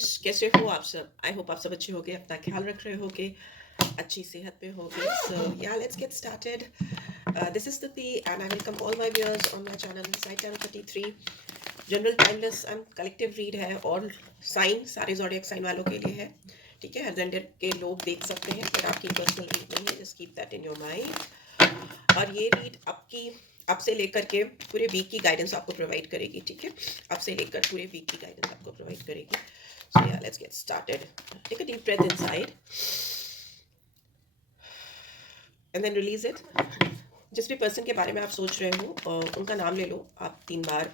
Guys, कैसे हो आप सब? आई होप आप सब अच्छे होगे, अपना ख्याल रख रहे होगे, अच्छी सेहत पे होगे. So yeah, let's get started. This is Stuti and I welcome all my viewers on my channel Insight Time 33. General timeless and collective read है और साइन सारे ज़ोडिएक साइन वालों के लिए है. ठीक है, हर जेंडर के लोग देख सकते हैं, पर आपकी पर्सनल रीड नहीं है. Just keep that in your mind. और ये रीड आपकी आपसे लेकर के पूरे वीक की गाइडेंस आपको प्रोवाइड करेगी. ठीक है, आपसे लेकर पूरे वीक की गाइडेंस आपको प्रोवाइड करेगी. So yeah let's get started. Take a deep breath inside and then release it. जिस भी पर्सन के बारे में आप सोच रहे हो उनका नाम ले लो. आप 3 बार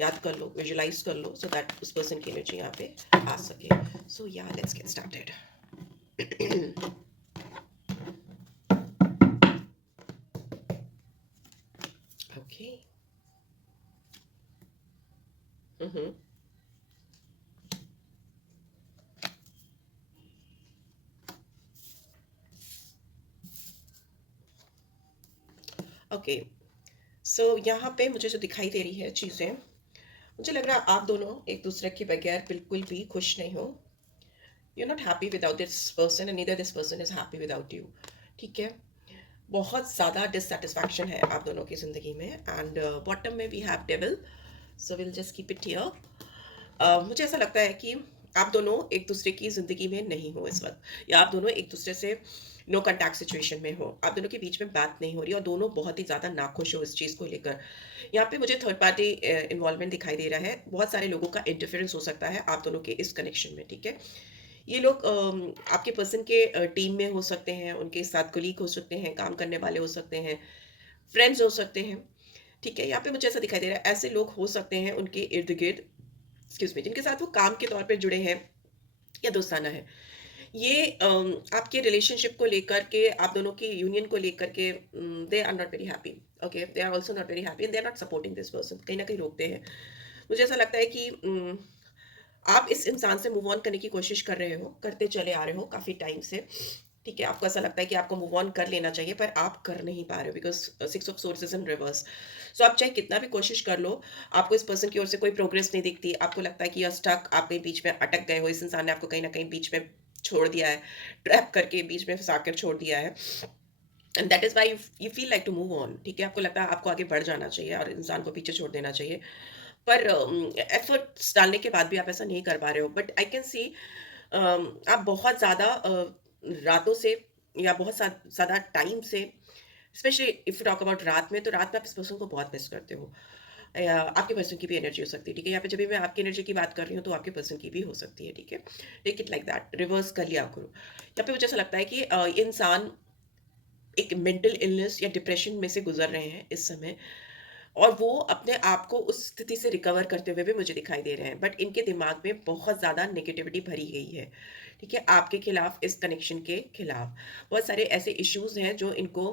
याद कर लो, विजुलाइज कर लो, सो दैट उस पर्सन की एनर्जी यहाँ पे आ सके. So yeah let's get started. Okay. Okay, so यहाँ पे मुझे जो दिखाई दे रही है चीज़ें, मुझे लग रहा है आप दोनों एक दूसरे के बगैर बिल्कुल भी खुश नहीं हो. You not happy without this person and neither this person is happy without you. ठीक है, बहुत ज़्यादा डिससेटिस्फैक्शन है आप दोनों की ज़िंदगी में. एंड बॉटम में we have devil. So will just keep it here. मुझे ऐसा लगता है कि आप दोनों एक दूसरे की ज़िंदगी में नहीं हो इस वक्त, या आप दोनों एक दूसरे से नो कॉन्टैक्ट सिचुएशन में हो. आप दोनों के बीच में बात नहीं हो रही और दोनों बहुत ही ज़्यादा नाखुश हो इस चीज़ को लेकर. यहाँ पे मुझे थर्ड पार्टी इन्वॉल्वमेंट दिखाई दे रहा है. बहुत सारे लोगों का इंटरफेरेंस हो सकता है आप दोनों के इस कनेक्शन में. ठीक है, ये लोग आपके पर्सन के टीम में हो सकते हैं, उनके साथ कोलीग हो सकते हैं, काम करने वाले हो सकते हैं, फ्रेंड्स हो सकते हैं. ठीक है, यहाँ पे मुझे ऐसा दिखाई दे रहा है ऐसे लोग हो सकते हैं उनके इर्द गिर्द, एक्सक्यूज मी, जिनके साथ वो काम के तौर पे जुड़े हैं या दोस्ताना है. ये आपके रिलेशनशिप को लेकर के, आप दोनों की यूनियन को लेकर के, they are not very happy. Okay, they are also not very happy, they are not supporting this person. कहीं ना कहीं रोकते हैं. मुझे ऐसा लगता है कि आप इस इंसान से मूव ऑन करने की कोशिश कर रहे हो, करते चले आ रहे हो काफ़ी टाइम से. ठीक है, आपको ऐसा लगता है कि आपको मूव ऑन कर लेना चाहिए, पर आप कर नहीं पा रहे हो because 6 of source in reverse. So आप चाहे कितना भी कोशिश कर लो, आपको इस पर्सन की ओर से कोई प्रोग्रेस नहीं दिखती. आपको लगता है कि यह स्टक, आप कहीं बीच में अटक गए हो. इस इंसान ने आपको कहीं ना कहीं बीच में छोड़ दिया है, ट्रैप करके बीच में फंसा कर छोड़ दिया है. And that is why you feel like to move on. ठीक है, आपको लगता है आपको आगे बढ़ जाना चाहिए और इंसान को पीछे छोड़ देना चाहिए, पर एफर्ट्स डालने के बाद भी आप ऐसा नहीं कर पा रहे हो. बट आई कैन सी आप बहुत ज़्यादा रातों से या बहुत ज़्यादा टाइम से, specially if you talk about रात में, तो रात में आप इस पर्सन को बहुत मिस करते हो. या आपके पर्सन की भी एनर्जी हो सकती है. ठीक है, यहाँ पे जब भी मैं आपकी एनर्जी की बात कर रही हूँ तो आपके पर्सन की भी हो सकती है. ठीक है, take it like that, reverse कर लिया करो. यहाँ पे मुझे ऐसा लगता है कि इंसान एक मेंटल इलनेस या डिप्रेशन में से गुजर रहे हैं इस समय, और वो अपने आप को उस स्थिति से रिकवर करते हुए भी मुझे दिखाई दे रहे हैं. बट इनके दिमाग में बहुत ज़्यादा नेगेटिविटी भरी गई है. ठीक है, आपके खिलाफ, इस कनेक्शन के खिलाफ बहुत सारे ऐसे इश्यूज हैं जो इनको,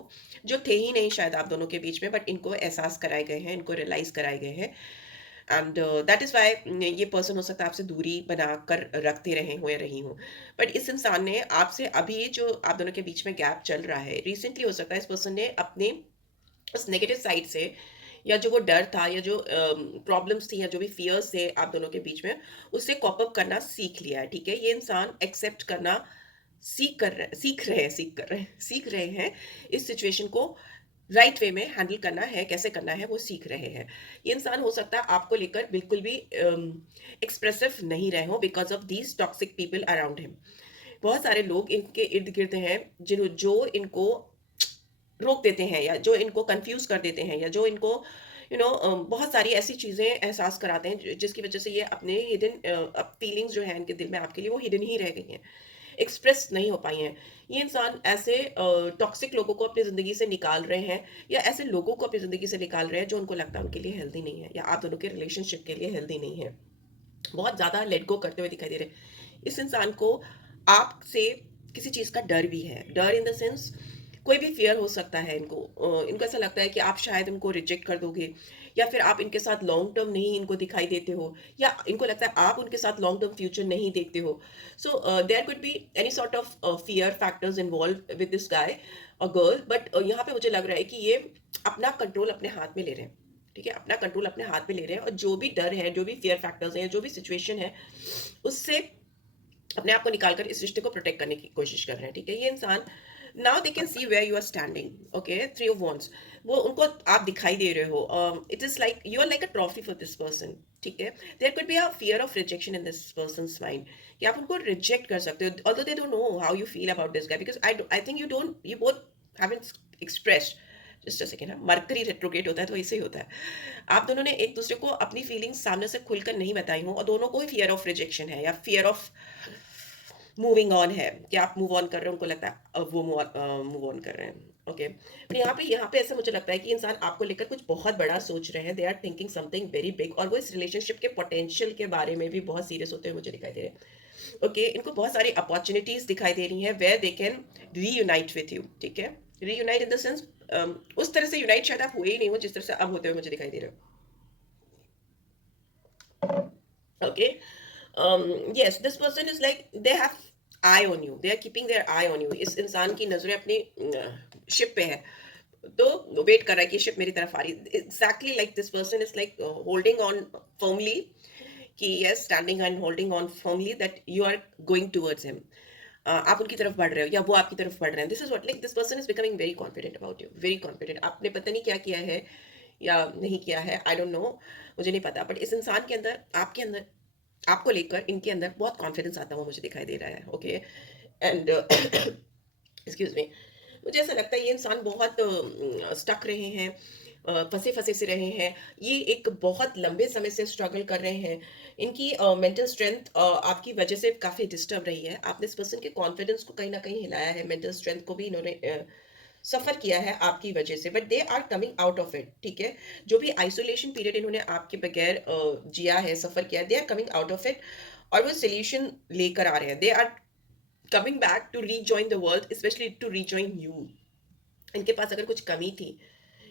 जो थे ही नहीं शायद आप दोनों के बीच में, बट इनको एहसास कराए गए हैं, इनको रियलाइज कराए गए हैं. एंड दैट इज़ वाई ये पर्सन हो सकता है आपसे दूरी बनाकर रखते रहे हो या रही हो. बट इस इंसान ने आपसे, अभी ये जो आप दोनों के बीच में गैप चल रहा है, रिसेंटली हो सकता है इस पर्सन ने अपने उस नेगेटिव साइड से, या जो वो डर था, या जो प्रॉब्लम्स थी, या जो भी फियर्स थे आप दोनों के बीच में, उससे कॉप अप करना सीख लिया है. ठीक है, ये इंसान एक्सेप्ट करना सीख रहे हैं इस सिचुएशन को राइट वे में हैंडल करना है, कैसे करना है वो सीख रहे हैं. ये इंसान हो सकता है आपको लेकर बिल्कुल भी एक्सप्रेसिव नहीं रहे हो because of these toxic people around him. बहुत सारे लोग इनके इर्द गिर्द हैं जिन जो इनको रोक देते हैं, या जो इनको कंफ्यूज कर देते हैं, या जो इनको बहुत सारी ऐसी चीज़ें एहसास कराते हैं जिसकी वजह से ये अपने हिडन फीलिंग्स जो है इनके दिल में आपके लिए, वो हिडन ही रह गई हैं, एक्सप्रेस नहीं हो पाई हैं. ये इंसान ऐसे टॉक्सिक लोगों को अपनी ज़िंदगी से निकाल रहे हैं, या ऐसे लोगों को अपनी ज़िंदगी से निकाल रहे हैं जो उनको लगता है उनके लिए हेल्दी नहीं है, या आप दोनों के रिलेशनशिप के लिए हेल्दी नहीं है. बहुत ज़्यादा लेट गो करते हुए दिखाई दे रहे हैं. इस इंसान को आपसे किसी चीज़ का डर भी है. डर इन द सेंस, कोई भी फियर हो सकता है इनको. इनको ऐसा लगता है कि आप शायद इनको रिजेक्ट कर दोगे, या फिर आप इनके साथ लॉन्ग टर्म नहीं इनको दिखाई देते हो, या इनको लगता है आप उनके साथ लॉन्ग टर्म फ्यूचर नहीं देखते हो. So there could be any sort of fear factors involve with this guy और गर्ल. बट यहाँ पे मुझे लग रहा है कि ये अपना कंट्रोल अपने हाथ में ले रहे हैं. ठीक है, अपना कंट्रोल अपने हाथ में ले रहे हैं, और जो भी डर है, जो भी फियर फैक्टर्स हैं, जो भी सिचुएशन है, उससे अपने आप को निकालकर इस रिश्ते को प्रोटेक्ट करने की कोशिश कर रहे हैं, ठीक है। ये इंसान now they can see where you are standing, okay, three of wands, वो उनको आप दिखाई दे रहे हो, it is like you are like a trophy for this person, ठीक है। There could be a fear of rejection in this person's mind, कि आप उनको रिजेक्ट कर सकते हो, although they don't know how you feel about this guy, because I think you both haven't expressed. Just a second, mercury retrograde होता है तो ऐसे ही होता है, आप दोनों ने एक दूसरे को अपनी फीलिंग्स सामने से खुलकर नहीं बताई हो, और दोनों को ही फियर ऑफ रिजेक्शन है या फियर ऑफ मूविंग ऑन है, कि आप मूव ऑन कर रहे हो, उनको लगता है अब वो मूव ऑन कर रहे हैं, ओके। तो यहाँ पे ऐसा मुझे लगता है कि इंसान आपको लेकर कुछ बहुत बड़ा सोच रहे हैं, they are thinking something very big, और वो इस रिलेशनशिप के पोटेंशियल के बारे में भी बहुत सीरियस होते हुए मुझे दिखाई दे रहे हैं, ओके। इनको बहुत सारी अपॉर्चुनिटीज दिखाई दे रही हैं where they can reunite with you, ठीक है। रीयूनाइट इन द सेंस उस तरह से यूनाइट शायद आप हुए ही नहीं हो जिस तरह से अब होते हुए मुझे दिखाई दे रहे हो, okay. yes, this person is like they have eye on you, they are keeping their eye on you, इस इंसान की नजरें अपनी शिप पे है, तो वेट कर रहा है कि शिप मेरी तरफ आ रही है, exactly like this person is like holding on firmly, कि yes, standing and holding on firmly that you are going towards him, आप उनकी तरफ बढ़ रहे हो या वो आपकी तरफ बढ़ रहे हैं, this is what, like this person is becoming very confident about you, very confident, आपने पता नहीं क्या किया है या नहीं किया है, आई डोंट नो, मुझे नहीं पता, बट इस इंसान के अंदर, आपके अंदर, आपको लेकर इनके अंदर बहुत कॉन्फिडेंस आता हुआ मुझे दिखाई दे रहा है, ओके। एंड एक्सक्यूज मी, मुझे ऐसा लगता है ये इंसान बहुत स्टक रहे हैं, फंसे फंसे से रहे हैं, ये एक बहुत लंबे समय से स्ट्रगल कर रहे हैं, इनकी मेंटल स्ट्रेंथ आपकी वजह से काफ़ी डिस्टर्ब रही है, आपने इस पर्सन के कॉन्फिडेंस को कहीं ना कहीं हिलाया है, मेंटल स्ट्रेंथ को भी इन्होंने सफर किया है आपकी वजह से, but they are coming out of it, ठीक है। जो भी आइसोलेशन पीरियड इन्होंने आपके बगैर जिया है, सफर किया है, they are coming out of it, और वो सोल्यूशन लेकर आ रहे हैं, they are coming back to rejoin the world, specially to rejoin you. इनके पास अगर कुछ कमी थी,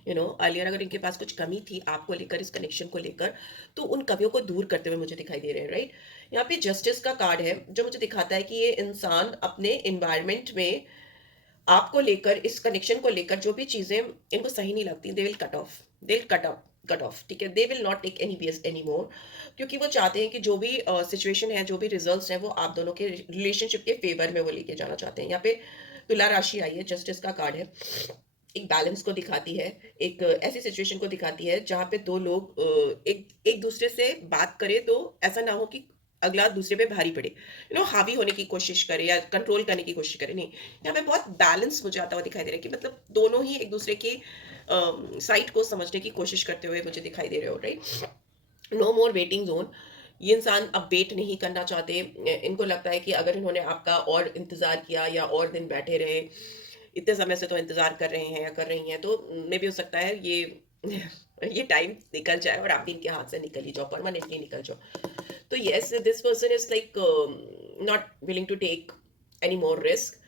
यू नो अर्लियर, अगर इनके पास कुछ कमी थी आपको लेकर, इस कनेक्शन को लेकर, तो उन कमियों को दूर करते हुए मुझे दिखाई दे रहे हैं, राइट। यहाँ पे जस्टिस का कार्ड है जो मुझे दिखाता है कि ये इंसान अपने इन्वायरमेंट में आपको लेकर, इस कनेक्शन को लेकर जो भी चीजें इनको सही नहीं लगती, they will cut off, they will cut off, ठीक है, they will not take any BS any more, क्योंकि वो चाहते हैं कि जो भी सिचुएशन है, जो भी रिजल्ट्स हैं, वो आप दोनों के रिलेशनशिप के फेवर में वो लेके जाना चाहते हैं। यहाँ पे तुला राशि आई है, जस्टिस का कार्ड है, एक बैलेंस को दिखाती है, एक ऐसी सिचुएशन को दिखाती है जहाँ पे दो लोग एक एक दूसरे से बात करें तो ऐसा ना हो कि अगला दूसरे पे भारी पड़े, यू नो, हावी होने की कोशिश करे या कंट्रोल करने की कोशिश करे, नहीं, यहाँ पे बहुत बैलेंस मुझे आता हुआ दिखाई दे रहा है, कि मतलब दोनों ही एक दूसरे की साइड को समझने की कोशिश करते हुए मुझे दिखाई दे रहे हो, राइट। नो मोर वेटिंग जोन, ये इंसान अब वेट नहीं करना चाहते, इनको लगता है कि अगर इन्होंने आपका और इंतजार किया या और दिन बैठे रहे, इतने समय से तो इंतजार कर रहे हैं या कर रही हैं, तो मे भी हो सकता है ये ये टाइम निकल जाए और आप भी इनके हाथ से निकल ही जाओ, परमानेंटली निकल जाओ। तो yes, this person is like not willing to take any more risk,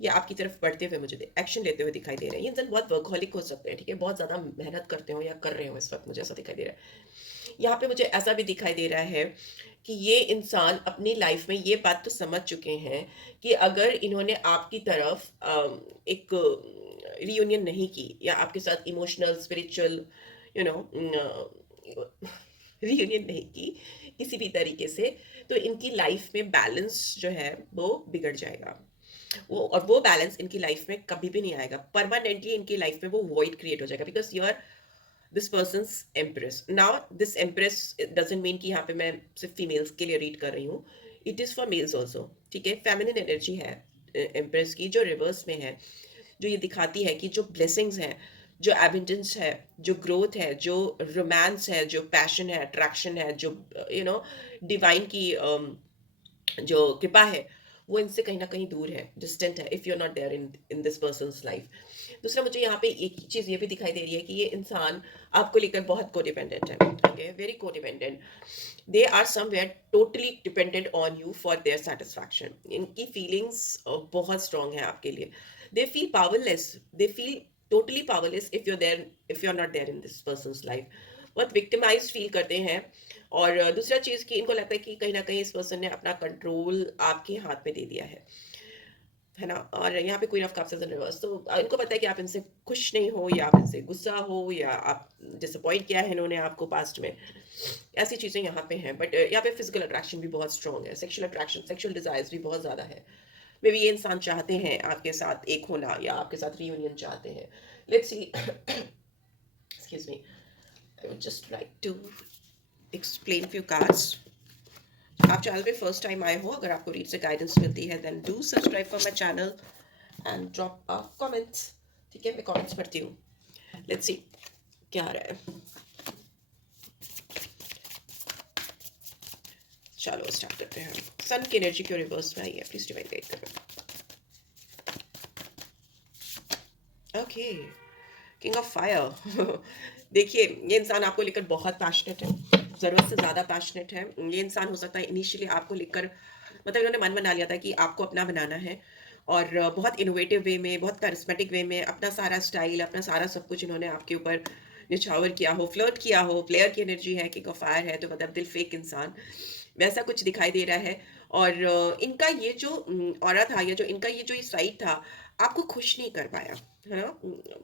ये आपकी तरफ बढ़ते हुए मुझे एक्शन लेते हुए दिखाई दे रहे हैं, ये इंसान बहुत वर्कहॉलिक हो सकते हैं, ठीक है, बहुत ज्यादा मेहनत करते हो या कर रहे हो इस वक्त, मुझे ऐसा दिखाई दे रहा है। यहाँ पे मुझे ऐसा भी दिखाई दे रहा है कि ये इंसान अपनी लाइफ में ये बात तो समझ चुके हैं कि अगर इन्होंने आपकी तरफ एक रियूनियन नहीं की या आपके साथ emotional spiritual, you know, reunion नहीं की किसी भी तरीके से, तो इनकी लाइफ में बैलेंस जो है वो बिगड़ जाएगा, वो, और वो बैलेंस इनकी लाइफ में कभी भी नहीं आएगा, परमानेंटली इनकी लाइफ में वो वॉइड क्रिएट हो जाएगा, because you are this person's empress. Now this empress doesn't mean कि यहाँ पे मैं सिर्फ फीमेल्स के लिए रीड कर रही हूँ, it is for mails also, ठीक है। फेमिनिन एनर्जी है एम्प्रेस की, जो रिवर्स में है, जो ये दिखाती है कि जो ब्लेसिंग्स हैं, जो एबिंडेंस है, जो ग्रोथ है, जो रोमांस है, जो पैशन है, अट्रैक्शन है, जो यू नो डिवाइन की जो कृपा है, वो इनसे कहीं ना कहीं दूर है, डिस्टेंट है, if you are not there in in this person's life. दूसरा मुझे यहाँ पे एक चीज़ ये भी दिखाई दे रही है कि ये इंसान आपको लेकर बहुत कोडिपेंडेंट है, okay, very codependent, they are somewhere totally dependent on you for their satisfaction, इनकी फीलिंग्स बहुत स्ट्रांग है आपके लिए, they feel powerless, they feel totally powerless if you there, if you are not there in this person's life, बहुत victimise फील करते हैं। और दूसरा चीज़ कि इनको लगता है कि कहीं ना कहीं इस पर्सन ने अपना कंट्रोल आपके हाथ में दे दिया है, है ना? और यहाँ पे queen of cups is in reverse, तो इनको पता है कि आप इनसे खुश नहीं हो, या आप इनसे गुस्सा हो, या आप डिसअपॉइंट किया है इन्होंने आपको पास्ट में, ऐसी चीज़ें यहाँ पे हैं। बट यहाँ पे फिजिकल अट्रैक्शन भी बहुत स्ट्रॉन्ग है, सेक्शुअल अट्रैक्शन, सेक्शुअल डिजायर्स भी बहुत ज़्यादा है। मे बी ये इंसान चाहते हैं आपके साथ एक होना, या आपके साथ रीयूनियन चाहते हैं। Let's see, excuse me, I would just like to explain few cards. आप चैनल पे फर्स्ट टाइम आए हो, अगर आपको रीड से गाइडेंस मिलती है, then do subscribe for my channel and drop a comments. ठीक है, मैं कमेंट्स पढ़ती हूँ। लेट्स सी क्या आ रहा है। चलो स्टार्ट करते हैं। सन की एनर्जी क्यों रिवर्स में आई है, प्लीज डिवाइन गाइड करो। Okay, king of fire. देखिए, ये इंसान आपको लेकर बहुत पैशनेट है, ज़रूरत से ज़्यादा पैशनेट है। ये इंसान हो सकता है इनिशियली आपको लेकर, मतलब इन्होंने मन बना लिया था कि आपको अपना बनाना है, और बहुत इनोवेटिव वे में, बहुत करिस्मेटिक वे में अपना सारा स्टाइल, अपना सारा सब कुछ इन्होंने आपके ऊपर निछावर किया हो, फ्लर्ट किया हो। प्लेयर की एनर्जी है, किंग ऑफ फायर है, तो मतलब दिल फेक इंसान वैसा कुछ दिखाई दे रहा है। और इनका ये जो ऑरा था, या जो इनका ये जो साइड था, आपको खुश नहीं कर पाया, है ना?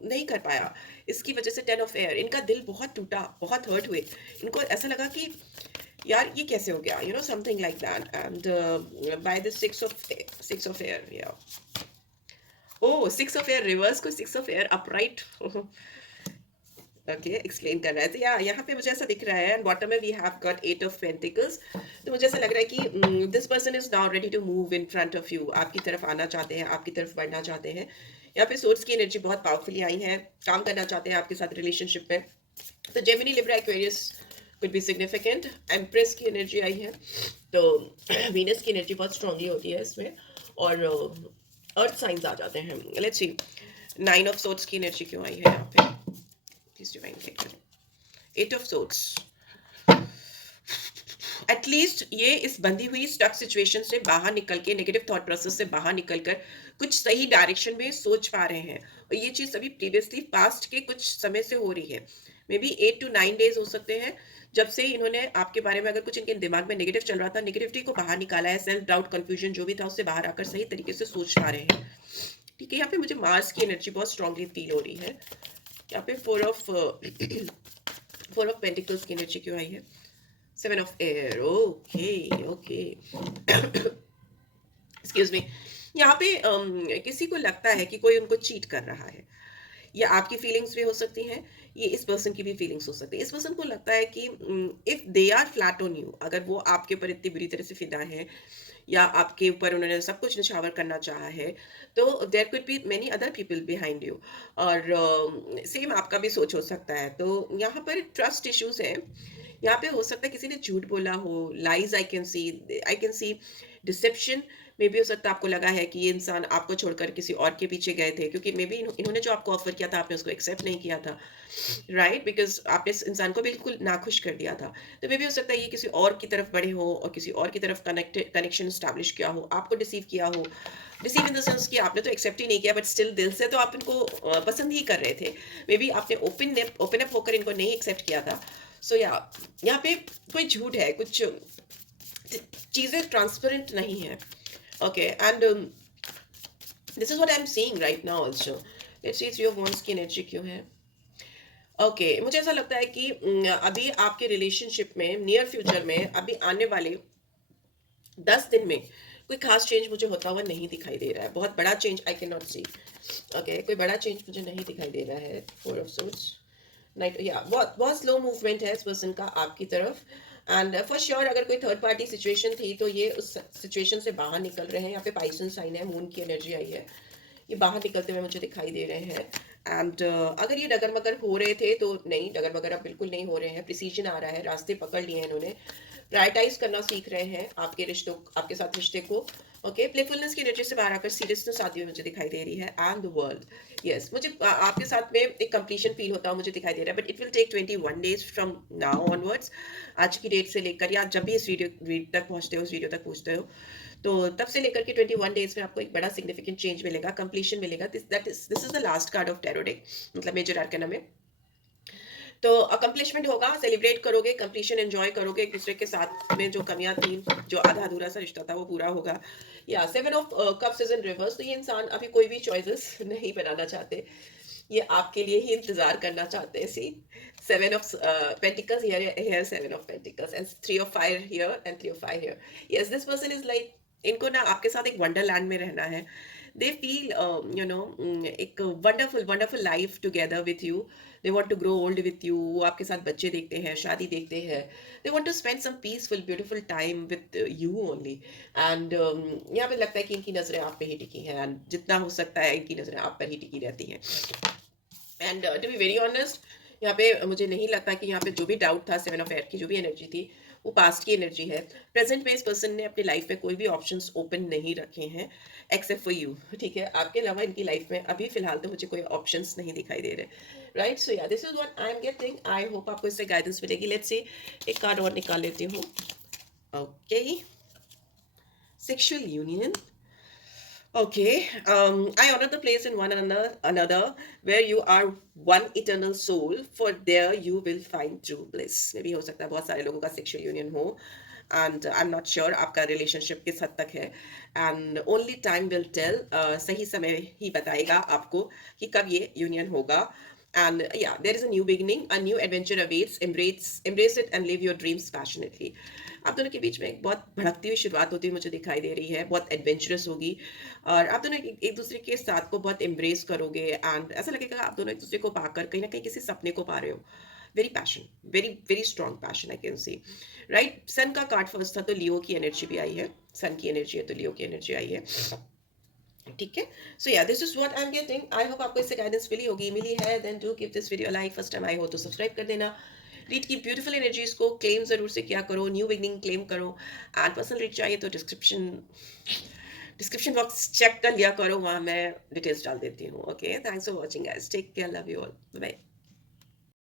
नहीं कर पाया। इसकी वजह से 10 ऑफ एयर, इनका दिल बहुत टूटा, बहुत हर्ट हुए। इनको ऐसा लगा कि यार ये कैसे हो गया, something like that. And by the six of air, या ओ सिक्स ऑफ एयर रिवर्स को six of air upright. Okay, explain कर रहा है। तो यहाँ पे मुझे ऐसा दिख रहा है, एंड बॉटम में we have got 8 of pentacles. तो मुझे ऐसा लग रहा है कि this person is now ready to move in front of you, आपकी तरफ आना चाहते हैं, आपकी तरफ बढ़ना चाहते हैं। यहाँ पे सोर्स की एनर्जी बहुत पावरफुली आई है, काम करना चाहते हैं आपके साथ रिलेशनशिप में। तो Gemini, Libra, Aquarius could be significant. Empress की एनर्जी आई है, तो वीनस की एनर्जी बहुत स्ट्रांगली होती है इसमें, और अर्थ साइंस आ जाते हैं। लेट्स सी, 9 ऑफ सोर्ट्स की एनर्जी क्यों आई है यहाँ पे, प्लीज डिवाइन गाइड करो। 8 ऑफ सोर्ट्स, एटलीस्ट ये इस बंधी हुई स्टक सिचुएशन से बाहर निकल के, नेगेटिव थॉट प्रोसेस से बाहर निकल कर कुछ सही डायरेक्शन में सोच पा रहे हैं। और ये चीज अभी प्रीवियसली पास्ट के कुछ समय से हो रही है। मे बी 8 to 9 डेज हो सकते हैं, जब से इन्होंने आपके बारे में, अगर कुछ इनके दिमाग में नेगेटिव चल रहा था, नेगेटिविटी को बाहर निकाला है, सेल्फ डाउट, कंफ्यूजन जो भी था उससे बाहर आकर सही तरीके से सोच पा रहे हैं। ठीक है, यहाँ पे मुझे मार्स की एनर्जी बहुत स्ट्रांगली फील हो रही है। यहाँ पे 4 ऑफ पेंटिकल्स की एनर्जी क्यों आई है, 7 of air. Okay, okay, excuse me. यहाँ पे किसी को लगता है कि कोई उनको चीट कर रहा है, या आपकी फीलिंग्स भी हो सकती हैं, ये इस पर्सन की भी फीलिंग्स हो सकती है। इस पर्सन को लगता है कि if they are flat on you, अगर वो आपके ऊपर इतनी बुरी तरह से फिदा है, या आपके ऊपर उन्होंने सब कुछ निछावर करना चाहा है, तो there could be many other people behind you, और सेम आपका भी सोच हो सकता है। तो यहाँ पर ट्रस्ट इश्यूज हैं। यहाँ पे हो सकता है किसी ने झूठ बोला हो, lies, I can see deception. May be हो सकता है आपको लगा है कि ये इंसान आपको छोड़कर किसी और के पीछे गए थे, क्योंकि मे बी इन्होंने जो आपको ऑफर किया था आपने उसको एक्सेप्ट नहीं किया था, राइट? बिकॉज आपने इस इंसान को बिल्कुल नाखुश कर दिया था। तो मे बी हो सकता है ये किसी और की तरफ बढ़े हो, और किसी और की तरफ कनेक्शन स्टैब्लिश किया हो, आपको डिसीव किया हो। डिसीव इन द सेंस कि आपने तो एक्सेप्ट ही नहीं किया, बट स्टिल दिल से तो आप इनको पसंद ही कर रहे थे। मे बी आपने ओपन अप होकर इनको नहीं एक्सेप्ट किया था। सो यहाँ पे कोई झूठ है, कुछ चीज़ें ट्रांसपेरेंट नहीं है। Okay, and this is what I am seeing right now also. Let's see, 3 of wands की एनर्जी क्यों है। ओके, मुझे ऐसा लगता है कि अभी आपके रिलेशनशिप में, नियर फ्यूचर में, अभी आने वाले 10 दिन में कोई खास चेंज मुझे होता हुआ नहीं दिखाई दे रहा है। बहुत बड़ा change I can not see. Okay, कोई बड़ा चेंज मुझे नहीं दिखाई दे रहा है। 4 ऑफ सोर्ड्स, नाइट, या बहुत बहुत स्लो मूवमेंट है इस पर्सन का आपकी तरफ। एंड फॉर श्योर अगर कोई थर्ड पार्टी सिचुएशन थी, तो ये उस सिचुएशन से बाहर निकल रहे हैं। यहाँ पे पाइसन साइन है, मून की एनर्जी आई है, ये बाहर निकलते हुए मुझे दिखाई दे रहे हैं। एंड अगर ये डगर मगर हो रहे थे, तो नहीं, डगर मगर अब बिल्कुल नहीं हो रहे हैं। प्रिसीजन आ रहा है, रास्ते पकड़ लिए हैं इन्होंने, प्रायोरिटाइज करना सीख रहे हैं आपके रिश्तों, आपके साथ रिश्ते को। ओके, प्लेफुलनेस की एनर्जी से बाहर आकर सीरियसनेस आती हुई मुझे दिखाई दे रही है। एंड द वर्ल्ड, यस, मुझे आपके साथ में एक कंप्लीशन फील होता हुआ मुझे दिखाई दे रहा है, but it will take 21 days from now onwards. आज की डेट से लेकर, या जब भी इस वीडियो तक पहुंचते हो, इस वीडियो तक पहुंचते हो, तो तब से लेकर के 21 डेज में आपको एक बड़ा सिग्निफिकेंट चेंज मिलेगा, कंप्लीशन मिलेगा। This is the last card of tarot deck, मतलब मेजर आर्कना में। तो अकम्प्लिशमेंट होगा, सेलिब्रेट करोगे, कंप्लीशन एंजॉय करोगे, एक दूसरे के साथ में जो कमियां थी, जो आधा अधूरा सा रिश्ता था वो पूरा होगा। या seven of cups is in reverse, तो ये इंसान अभी कोई भी चॉइसेस नहीं बनाना चाहते, ये आपके लिए ही इंतजार करना चाहते हैं। See seven of pentacles here, seven of pentacles and three of fire here and three of fire here. Yes, this person is like, इनको ना आपके साथ एक वंडरलैंड में रहना है। दे फील एक wonderful wonderful life together with you. They want to grow old with you, वो आपके साथ बच्चे देखते हैं, शादी देखते हैं। They want to spend some peaceful beautiful time with you only. And यहाँ पे लगता है कि इनकी नजरें आप पे ही टिकी हैं, एंड जितना हो सकता है इनकी नजरें आप पर ही टिकी रहती हैं। And to be very honest, यहाँ पे मुझे नहीं लगता कि यहाँ पे जो भी डाउट था, सेवन ऑफ एयर की जो भी एनर्जी थी, वो पास्ट की एनर्जी है। प्रेजेंट में इस पर्सन ने अपनी लाइफ में कोई भी ऑप्शंस ओपन नहीं रखे हैं एक्सेप्ट फॉर यू, ठीक है। आपके अलावा इनकी लाइफ में अभी फिलहाल तो मुझे कोई ऑप्शंस नहीं दिखाई दे रहे, right. So yeah this is what I am getting. I hope आपको इससे गाइडेंस मिलेगी। लेट्स सी, एक कार्ड और निकाल लेती हूँ। Okay, sexual union. Okay, I honor the place in one another where you are one eternal soul. For there you will find true bliss. Maybe हो सकता है बहुत सारे लोगों का sexual union हो, and I'm not sure आपका relationship किस हद तक है, and only time will tell. सही समय ही बताएगा आपको कि कब ये union होगा. And yeah, there is a new beginning, a new adventure awaits. Embrace it and live your dreams passionately. आप दोनों के बीच में एक बहुत भड़कती हुई शुरुआत होती हुई मुझे दिखाई दे रही है, बहुत एडवेंचरस होगी, और आप दोनों एक दूसरे के साथ को बहुत एम्ब्रेस करोगे, एंड ऐसा लगेगा आप दोनों एक दूसरे को पाकर कहीं ना कहीं किसी सपने को पा रहे हो। Very passion, very very strong passion, I can see, right. Sun का कार्ड फर्स्ट था, तो लियो की एनर्जी भी आई है, सन की एनर्जी है तो लियो की एनर्जी आई है, ठीक है। So yeah this is what I am getting. I hope आपको इससे गाइडेंस मिली है। Then do give this video like, first time आई हो तो सब्सक्राइब कर देना। रीड की ब्यूटीफुल एनर्जीज को क्लेम जरूर से किया करो, न्यू बिगनिंग क्लेम करो, एंड पर्सनल रीड चाहिए तो डिस्क्रिप्शन बॉक्स चेक कर लिया करो, वहाँ मैं डिटेल्स डाल देती हूँ। Okay, thanks for watching guys, take care, love you all, bye.